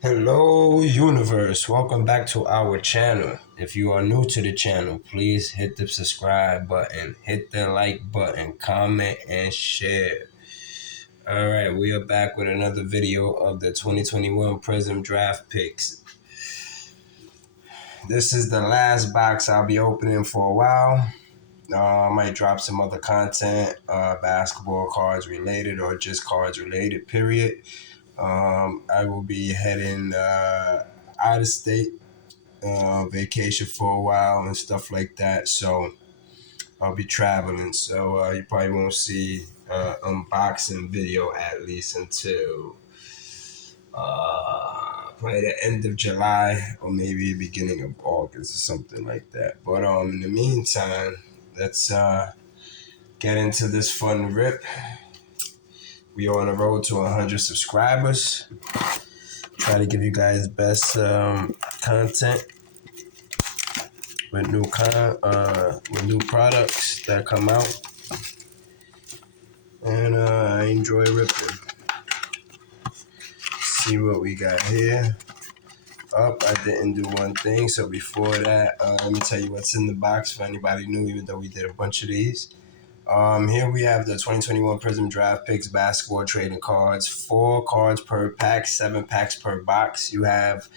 Hello universe, welcome back to our channel. If you are new to the channel, please hit the subscribe button, hit the like button, comment and share. Alright, we are back with another video of the 2021 Prizm draft picks. This is the last box I'll be opening for a while. I might drop some other content, basketball cards related or just cards related, period. I will be heading out of state, vacation for a while and stuff like that. So I'll be traveling. So you probably won't see unboxing video at least until probably the end of July or maybe beginning of August or something like that. But in the meantime, let's get into this fun rip. We are on the road to 100 subscribers. Try to give you guys best content with new products that come out, and I enjoy ripping. See what we got here. I didn't do one thing, so before that, let me tell you what's in the box for anybody new, even though we did a bunch of these. Here we have the 2021 Prizm Draft Picks basketball trading cards. 4 cards per pack, 7 packs per box. You have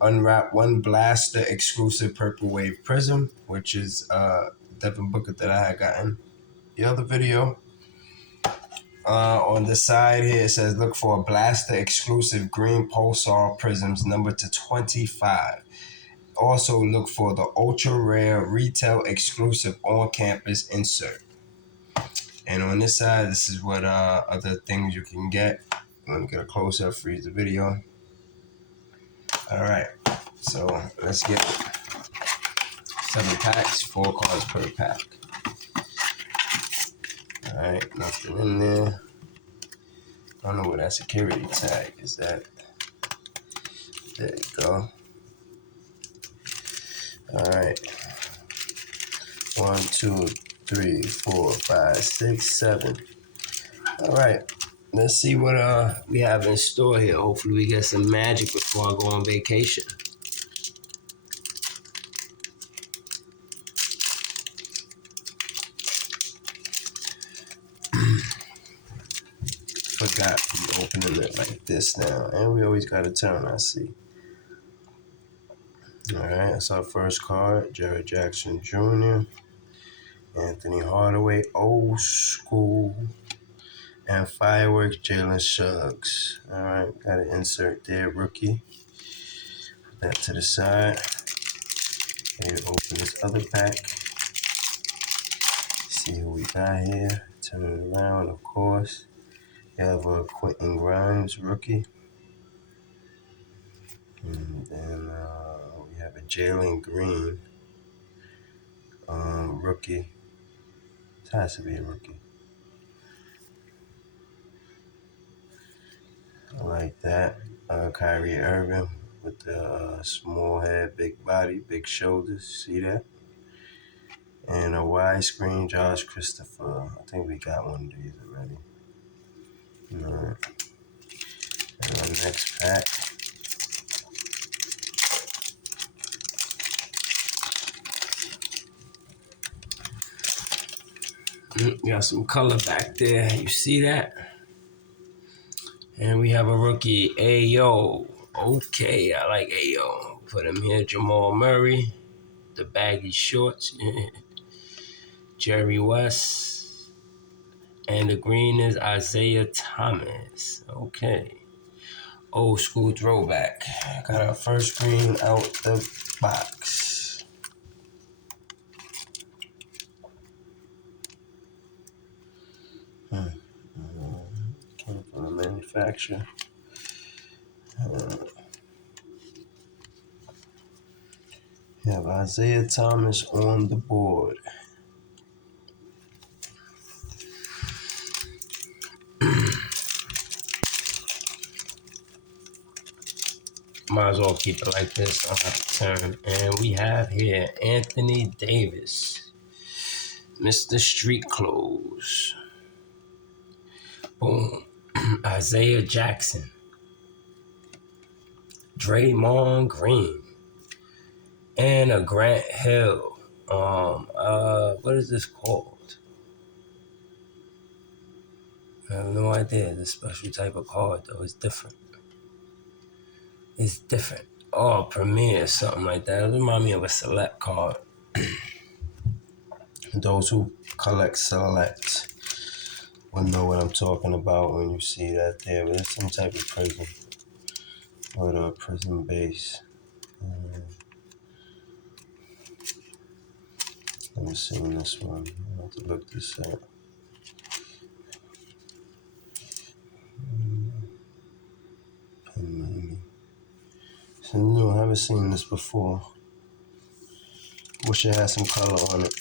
unwrapped 1 blaster exclusive Purple Wave Prizm, which is Devin Booker that I had gotten the other video. On the side here, it says look for a blaster exclusive green pulsar prisms numbered to 25. Also look for the ultra rare retail exclusive on campus insert. And on this side, this is what other things you can get. Let me get a close up, freeze the video. Alright, so let's get 7 packs, 4 cards per pack. Alright, nothing in there. I don't know where that security tag is at. There you go. Alright. 1, 2, 3, 4, 5, 6, 7. Alright. Let's see what we have in store here. Hopefully we get some magic before I go on vacation. Forgot to be opening it like this now. And we always got a turn, I see. Alright, that's our first card. Jared Jackson Jr., Anthony Hardaway, old school, and Fireworks Jalen Suggs. Alright, got an insert there, rookie. Put that to the side. Maybe open this other pack. See who we got here. Turn it around, of course. You have a Quentin Grimes rookie. And then we have a Jalen Green rookie. It has to be a rookie. I like that. Kyrie Irving with the small head, big body, big shoulders. See that? And a widescreen Josh Christopher. I think we got one of these already. Alright. And our next pack. Got some color back there. You see that? And we have a rookie, Ayo. Okay, I like Ayo. Put him here. Jamal Murray. The baggy shorts. Jerry West. And the green is Isaiah Thomas. Okay. Old school throwback. Got our first green out the box. Came from the manufacturer. We have Isaiah Thomas on the board. Might as well keep it like this. I'll have to turn. And we have here Anthony Davis. Mr. Street Clothes. Boom. Isaiah Jackson. Draymond Green, and a Grant Hill. What is this called? I have no idea. This special type of card though. It's different. It's different. Oh, Premier, something like that. It reminds me of a select card. Those who collect select will know what I'm talking about when you see that there. But it's some type of prism or a prism base. Let me see this one. I have to look this up. Panini. So no, I haven't seen this before. Wish it had some color on it.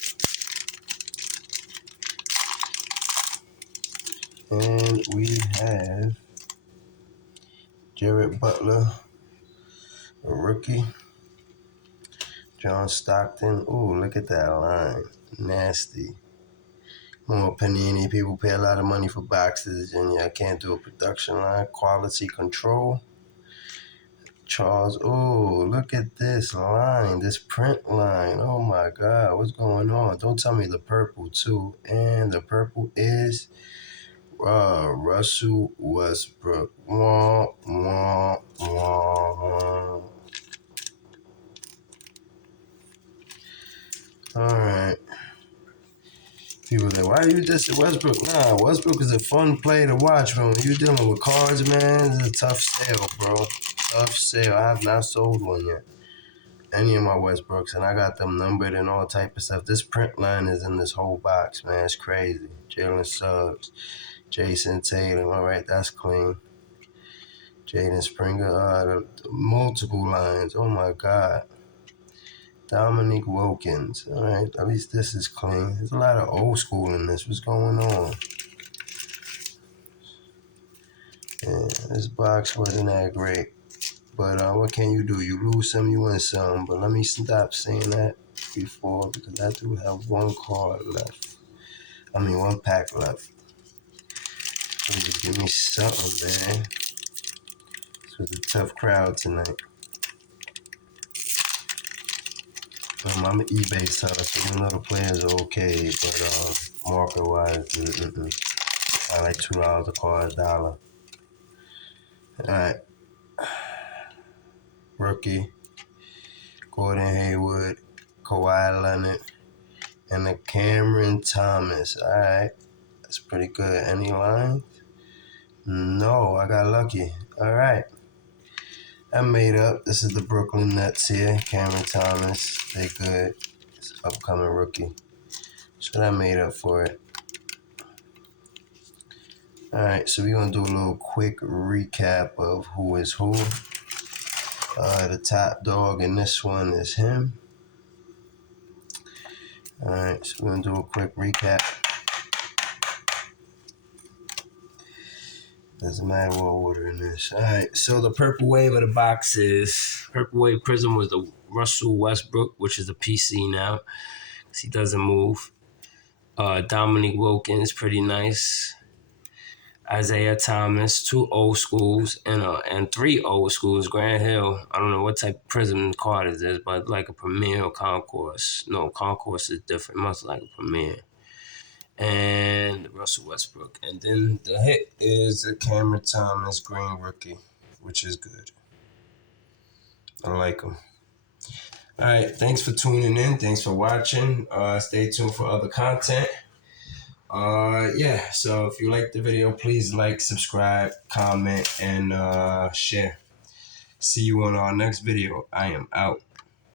And we have Jared Butler, a rookie. John Stockton. Ooh, look at that line. Nasty. More Panini. People pay a lot of money for boxes, and I can't do a production line. Quality control. Charles. Oh, look at this line. This print line. Oh my God. What's going on? Don't tell me the purple, too. And the purple is Russell Westbrook. Wah, wah, wah. Alright. People say, why are you dissing Westbrook? Nah, Westbrook is a fun play to watch, but when you're dealing with cards, man, it's a tough sale, bro. Tough sale. I have not sold one yet. Any of my Westbrooks, and I got them numbered and all type of stuff. This print line is in this whole box, man. It's crazy. Jalen Suggs, Jason Tatum. All right, that's clean. Jaden Springer, multiple lines. Oh my God. Dominique Wilkins. All right, at least this is clean. There's a lot of old school in this. What's going on? Yeah, this box wasn't that great. But what can you do? You lose some, you win some. But let me stop saying that before, because I do have one card left. One pack left. Please give me something, man. This was a tough crowd tonight. I'm an eBay seller, so you know the players are okay, but market wise, I like $2 a card, $1. Alright. Rookie, Gordon Hayward, Kawhi Leonard, and a Cameron Thomas. Alright. That's pretty good. Any line? No, I got lucky. Alright. I made up. This is the Brooklyn Nets here. Cameron Thomas. They good. It's upcoming rookie. So I made up for it. Alright, so we're going to do a little quick recap of who is who. The top dog in this one is him. Alright, so we're going to do a quick recap. Doesn't matter what order in this. Alright, so the purple wave of the box is Purple Wave Prizm was the Russell Westbrook, which is a PC now, because he doesn't move. Dominique Wilkins, pretty nice. Isaiah Thomas, 2 old schools, and 3 old schools. Grant Hill, I don't know what type of Prism card is this, but like a Premier or Concourse. No, Concourse is different, much like a Premier. And Russell Westbrook. And then the hit is a Cameron Thomas green rookie, which is good. I like him. All right, thanks for tuning in. Thanks for watching. Stay tuned for other content. So if you like the video, please like, subscribe, comment, and share. See you on our next video. I am out.